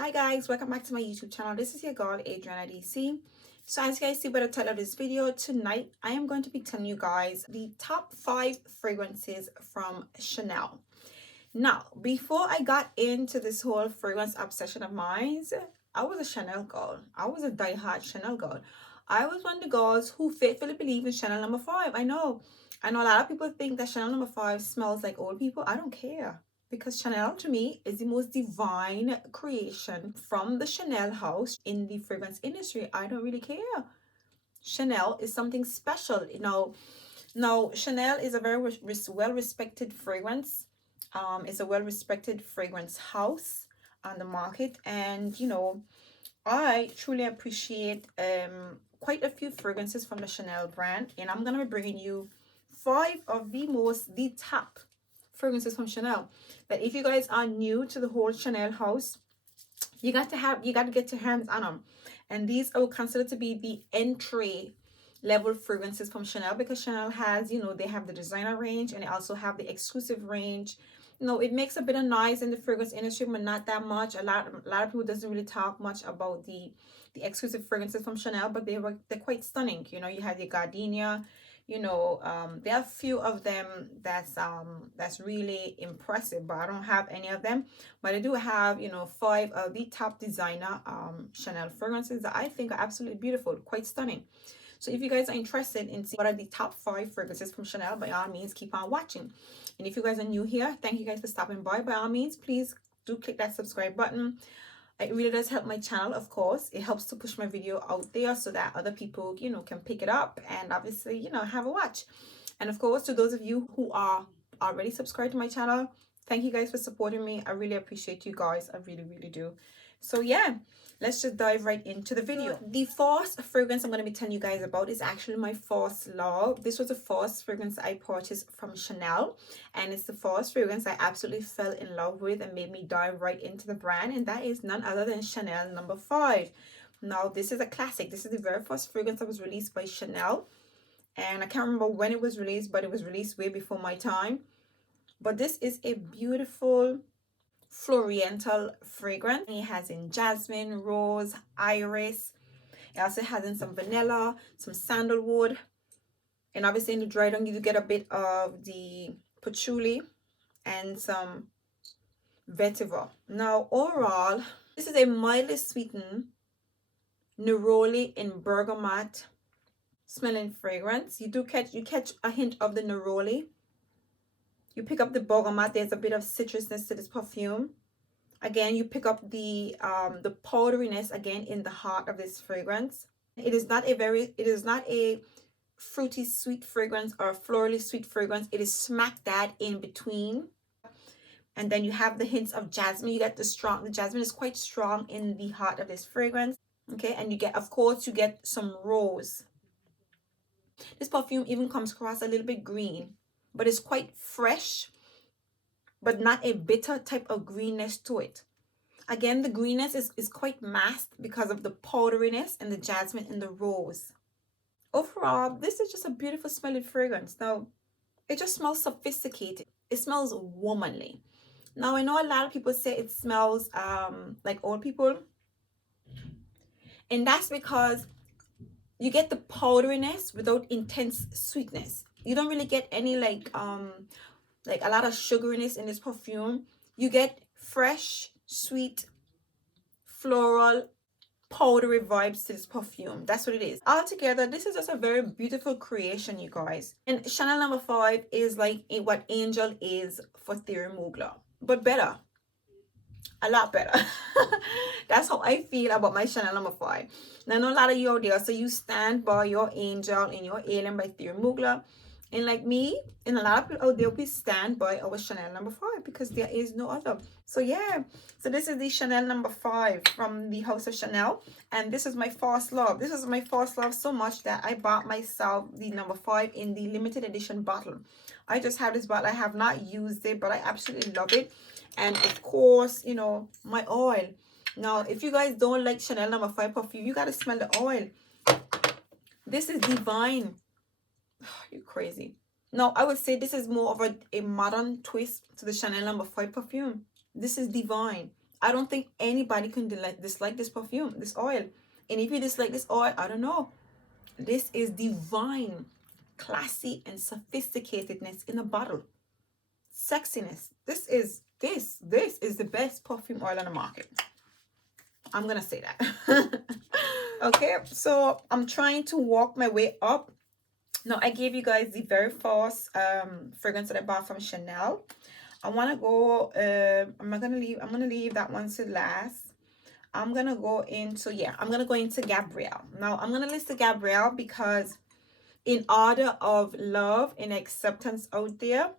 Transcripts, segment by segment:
Hi guys, welcome back to my YouTube channel. This is your girl Adriana DC. So as you guys see by the title of this video, tonight I am going to be telling you guys the top 5 fragrances from Chanel. Now, before I got into this whole fragrance obsession of mine, I was a Chanel girl. I was a die-hard Chanel girl. I was one of the girls who faithfully believe in Chanel number 5. I know a lot of people think that Chanel number 5 smells like old people. I don't care. Because Chanel to me is the most divine creation from the Chanel house in the fragrance industry. I don't really care. Chanel is something special. Now Chanel is a very well-respected fragrance. It's a well-respected fragrance house on the market, and I truly appreciate quite a few fragrances from the Chanel brand, and I'm gonna be bringing you 5 of the top fragrances from Chanel. But if you guys are new to the whole Chanel house, you got to get your hands on them. And these I would consider to be the entry level fragrances from Chanel, because Chanel has, they have the designer range and they also have the exclusive range. It makes a bit of noise in the fragrance industry, but not that much. A lot of people doesn't really talk much about the exclusive fragrances from Chanel, but they're quite stunning. You have the gardenia. There are a few of them that's really impressive, but I don't have any of them. But I do have 5 of the top designer Chanel fragrances that I think are absolutely beautiful, quite stunning. So if you guys are interested in seeing what are the top 5 fragrances from Chanel, by all means keep on watching. And if you guys are new here, thank you guys for stopping by. By all means, please do click that subscribe button. It really does help my channel, of course. It helps to push my video out there so that other people, can pick it up and obviously, have a watch. And of course, to those of you who are already subscribed to my channel, thank you guys for supporting me. I really appreciate you guys. I really, really do. So yeah, let's just dive right into the video. The first fragrance I'm going to be telling you guys about is actually my first love. This was the first fragrance I purchased from Chanel, and it's the first fragrance I absolutely fell in love with and made me dive right into the brand, and that is none other than Chanel number 5. Now, this is a classic. This is the very first fragrance that was released by Chanel, and I can't remember when it was released, but it was released way before my time. But this is a beautiful floriental fragrance. It has in jasmine, rose, iris. It also has in some vanilla, some sandalwood, and obviously in the dry down you get a bit of the patchouli and some vetiver. Now overall, this is a mildly sweetened neroli and bergamot smelling fragrance. You catch a hint of the neroli. You pick up the bergamot. There's a bit of citrusness to this perfume. Again, you pick up the powderiness again in the heart of this fragrance. It is not a fruity sweet fragrance or a florally sweet fragrance. It is smack that in between. And then you have the hints of jasmine. You get the jasmine is quite strong in the heart of this fragrance. Okay, and you get some rose. This perfume even comes across a little bit green, but it's quite fresh, but not a bitter type of greenness to it. Again, the greenness is quite masked because of the powderiness and the jasmine and the rose. Overall, this is just a beautiful smelling fragrance. Now, it just smells sophisticated. It smells womanly. Now, I know a lot of people say it smells like old people, and that's because you get the powderiness without intense sweetness. You don't really get any like a lot of sugariness in this perfume. You get fresh, sweet, floral, powdery vibes to this perfume. That's what it is. Altogether, this is just a very beautiful creation, you guys. And Chanel number 5 is like what Angel is for Thierry Mugler, but better. A lot better. That's how I feel about my Chanel number 5. Now, I know a lot of you out there, so you stand by your Angel and your Alien by Thierry Mugler. And like me, and a lot of people out there, we stand by our Chanel number 5 because there is no other. So yeah, so this is the Chanel number 5 from the House of Chanel. And this is my first love. This is my first love so much that I bought myself the number 5 in the limited edition bottle. I just have this bottle. I have not used it, but I absolutely love it. And of course, my oil. Now, if you guys don't like Chanel number 5 perfume, you got to smell the oil. This is divine. You're crazy. Now, I would say this is more of a modern twist to the Chanel number 5 perfume. This is divine. I don't think anybody can dislike this perfume, this oil. And if you dislike this oil, I don't know. This is divine, classy, and sophisticatedness in a bottle. Sexiness. This is the best perfume oil on the market. I'm gonna say that. Okay, so I'm trying to walk my way up. Now I gave you guys the very first fragrance that I bought from Chanel. I want to go I'm gonna leave that one to last. I'm gonna go into, yeah, I'm gonna go into Gabrielle. Now I'm gonna list the Gabrielle because in order of love and acceptance out there.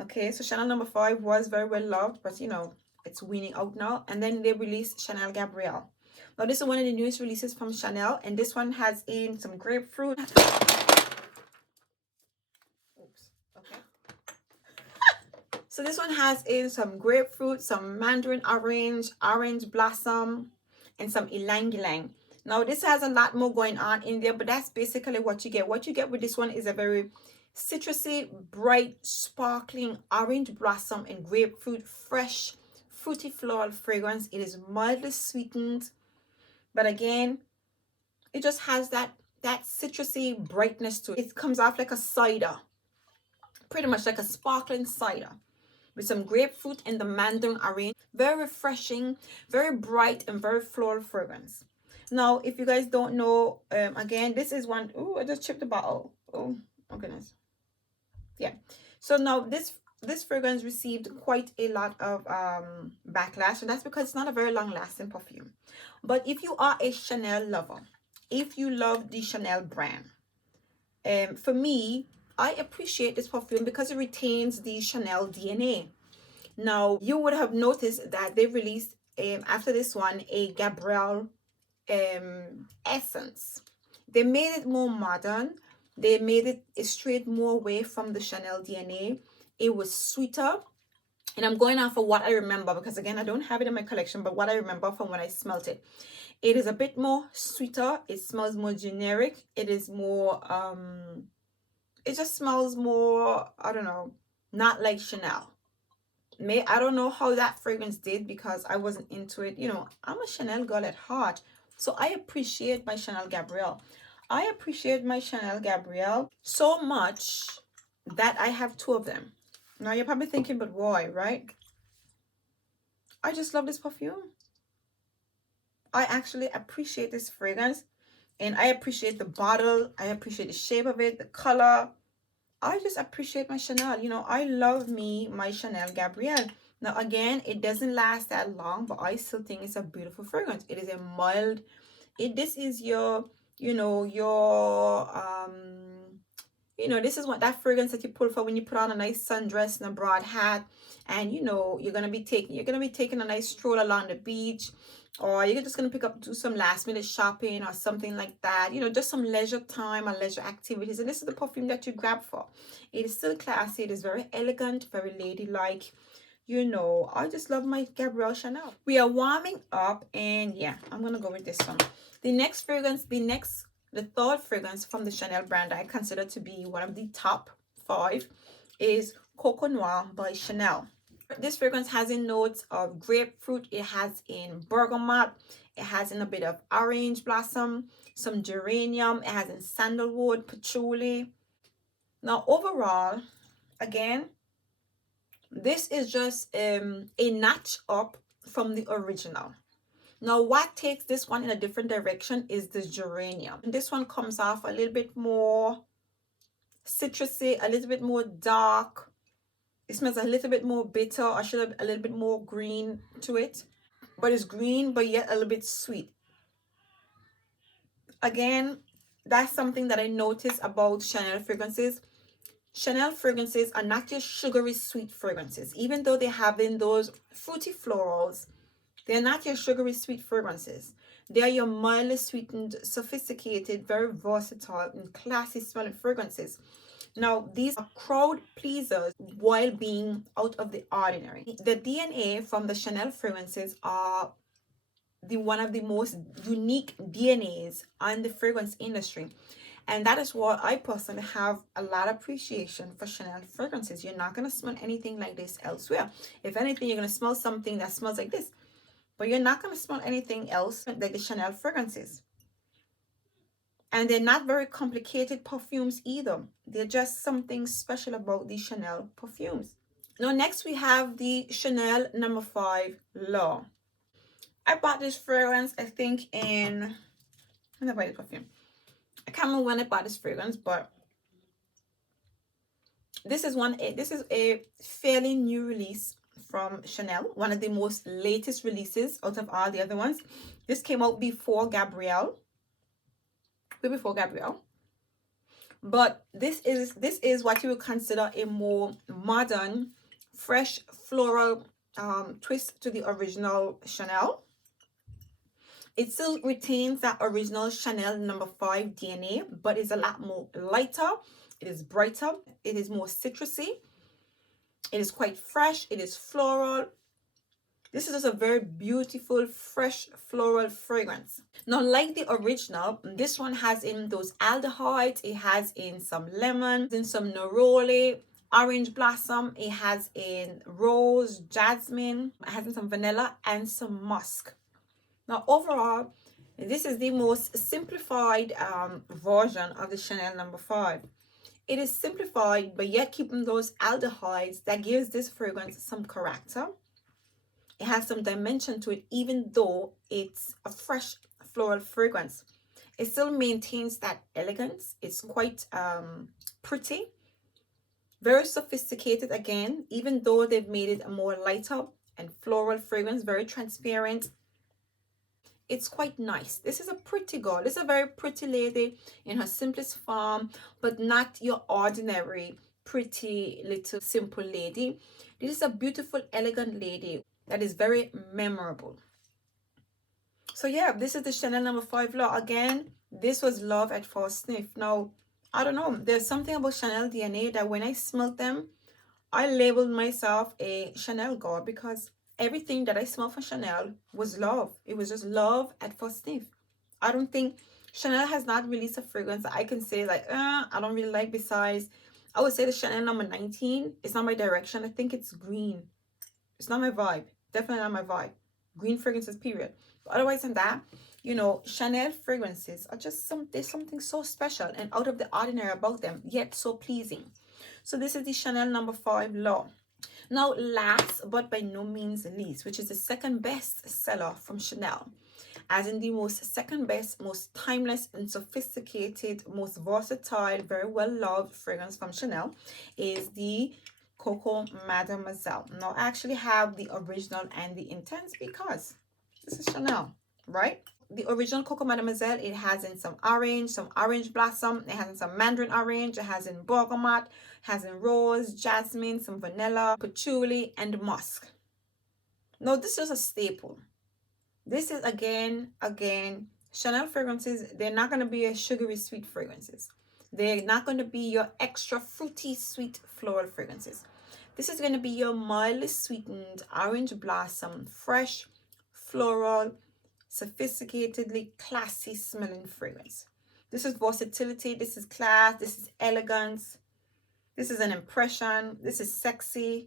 Okay, so Chanel number 5 was very well loved, but you know, it's weaning out now. And then they released Chanel Gabrielle. Now this is one of the newest releases from Chanel, and this one has in some grapefruit. Oops, okay. So this one has in some grapefruit, some mandarin orange, orange blossom, and some ylang ylang. Now this has a lot more going on in there, but that's basically what you get. What you get with this one is a very citrusy, bright, sparkling orange blossom and grapefruit, fresh, fruity floral fragrance. It is mildly sweetened, but again, it just has that citrusy brightness to it. It comes off like a cider, pretty much like a sparkling cider, with some grapefruit and the mandarin orange. Very refreshing, very bright, and very floral fragrance. Now, if you guys don't know, again, this is one. Oh, I just chipped the bottle. Oh goodness. Yeah. So now this fragrance received quite a lot of backlash, and that's because it's not a very long lasting perfume. But if you are a Chanel lover, if you love the Chanel brand, for me, I appreciate this perfume because it retains the Chanel DNA. Now, you would have noticed that they released after this one a Gabrielle essence. They made it more modern. They made it straight more away from the Chanel DNA. It was sweeter. And I'm going off of what I remember because, again, I don't have it in my collection, but what I remember from when I smelled it. It is a bit more sweeter. It smells more generic. It is more, it just smells more, I don't know, not like Chanel. I don't know how that fragrance did because I wasn't into it. You know, I'm a Chanel girl at heart. So I appreciate my Chanel Gabrielle. I appreciate my Chanel Gabrielle so much that I have 2 of them. Now you're probably thinking, but why, right? I just love this perfume. I actually appreciate this fragrance, and I appreciate the bottle. I appreciate the shape of it, the color. I just appreciate my Chanel. You know, I love me my Chanel Gabrielle. Now, again, it doesn't last that long, but I still think it's a beautiful fragrance. It is a mild, this is your, you know, this is what that fragrance that you pull for when you put on a nice sundress and a broad hat, and you know, you're gonna be taking a nice stroll along the beach, or you're just gonna do some last minute shopping or something like that, you know, just some leisure time or leisure activities. And this is the perfume that you grab for. It is still classy, it is very elegant, very ladylike. You know, I just love my Gabrielle Chanel. We are warming up, and yeah, I'm gonna go with this one. The third fragrance from the Chanel brand I consider to be one of the top 5 is Coco Noir by Chanel. This fragrance has in notes of grapefruit, it has in bergamot, it has in a bit of orange blossom, some geranium, it has in sandalwood, patchouli. Now overall, again, this is just a notch up from the original. Now what takes this one in a different direction is the geranium. And this one comes off a little bit more citrusy, a little bit more dark. It smells a little bit more bitter, or should have a little bit more green to it. But it's green, but yet a little bit sweet. Again, that's something that I noticed about Chanel fragrances. Chanel fragrances are not your sugary sweet fragrances. Even though they have in those fruity florals, they're not your sugary sweet fragrances. They are your mildly sweetened, sophisticated, very versatile and classy smelling fragrances. Now, these are crowd pleasers while being out of the ordinary. The DNA from the Chanel fragrances are one of the most unique DNAs on the fragrance industry. And that is why I personally have a lot of appreciation for Chanel fragrances. You're not going to smell anything like this elsewhere. If anything, you're going to smell something that smells like this. but you're not going to smell anything else like the Chanel fragrances. And they're not very complicated perfumes either. They're just something special about the Chanel perfumes. Now, next we have the Chanel number 5 Law. I bought this fragrance, I think, when I bought this perfume. I can't remember when I bought this fragrance, but this is a fairly new release from Chanel, one of the most latest releases out of all the other ones. This came out before Gabrielle. But this is what you would consider a more modern, fresh floral twist to the original Chanel. It still retains that original Chanel number 5 DNA, but it's a lot more lighter. It is brighter. It is more citrusy. It is quite fresh. It is floral. This is just a very beautiful, fresh floral fragrance. Now, like the original, this one has in those aldehydes. It has in some lemon, in some neroli, orange blossom. It has in rose, jasmine. It has in some vanilla and some musk. Now, overall, this is the most simplified version of the Chanel number 5. It is simplified, but yet keeping those aldehydes that gives this fragrance some character. It has some dimension to it, even though it's a fresh floral fragrance. It still maintains that elegance. It's quite pretty, very sophisticated again, even though they've made it a more lighter and floral fragrance, very transparent. It's quite nice. This is a pretty girl. This is a very pretty lady in her simplest form, but not your ordinary pretty little simple lady. This is a beautiful, elegant lady that is very memorable. So yeah, this is the Chanel number 5 Law. Again, this was love at first sniff. Now, I don't know. There's something about Chanel DNA that when I smelled them, I labeled myself a Chanel girl because everything that I smelled from Chanel was love. It was just love at first sniff. I don't think Chanel has not released a fragrance that I can say like, I don't really like. Besides, I would say the Chanel number 19. It's not my direction. I think it's green. It's not my vibe. Definitely not my vibe. Green fragrances, period. But otherwise than that, you know, Chanel fragrances are just there's something so special and out of the ordinary about them, yet so pleasing. So this is the Chanel number 5 Law. Now, last but by no means least, which is the second best seller from Chanel, as in the second best, most timeless and sophisticated, most versatile, very well loved fragrance from Chanel, is the Coco Mademoiselle. Now, I actually have the original and the intense because this is Chanel, right? The original Coco Mademoiselle, it has in some orange blossom. It has in some mandarin orange. It has in bergamot, has in rose, jasmine, some vanilla, patchouli, and musk. Now, this is a staple. This is again, Chanel fragrances, they're not going to be a sugary sweet fragrances. They're not going to be your extra fruity sweet floral fragrances. This is going to be your mildly sweetened orange blossom, fresh, floral, sophisticatedly classy smelling fragrance. This is versatility, this is class, this is elegance, this is an impression, this is sexy.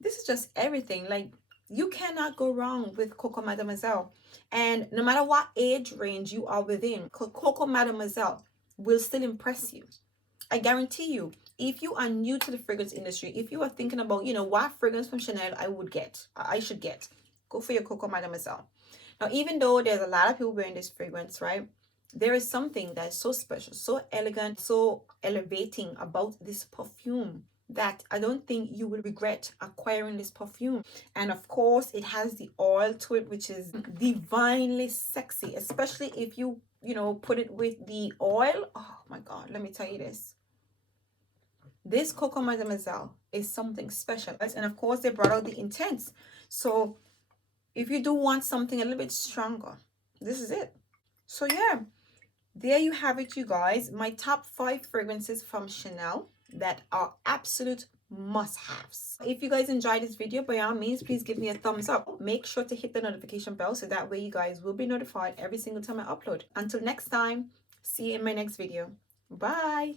This is just everything. Like, you cannot go wrong with Coco Mademoiselle. And no matter what age range you are within, Coco Mademoiselle will still impress you. I guarantee you, if you are new to the fragrance industry, if you are thinking about, you know, what fragrance from Chanel I should get, go for your Coco Mademoiselle. Now, even though there's a lot of people wearing this fragrance, right, there is something that is so special, so elegant, so elevating about this perfume that I don't think you will regret acquiring this perfume. And of course, it has the oil to it, which is divinely sexy, especially if you know, put it with the oil. Oh my God, let me tell you this. This Coco Mademoiselle is something special. And of course, they brought out the intense. So if you do want something a little bit stronger, this is it. So yeah, there you have it, you guys. My top 5 fragrances from Chanel that are absolute must-haves. If you guys enjoyed this video, by all means, please give me a thumbs up. Make sure to hit the notification bell so that way you guys will be notified every single time I upload. Until next time, see you in my next video. Bye.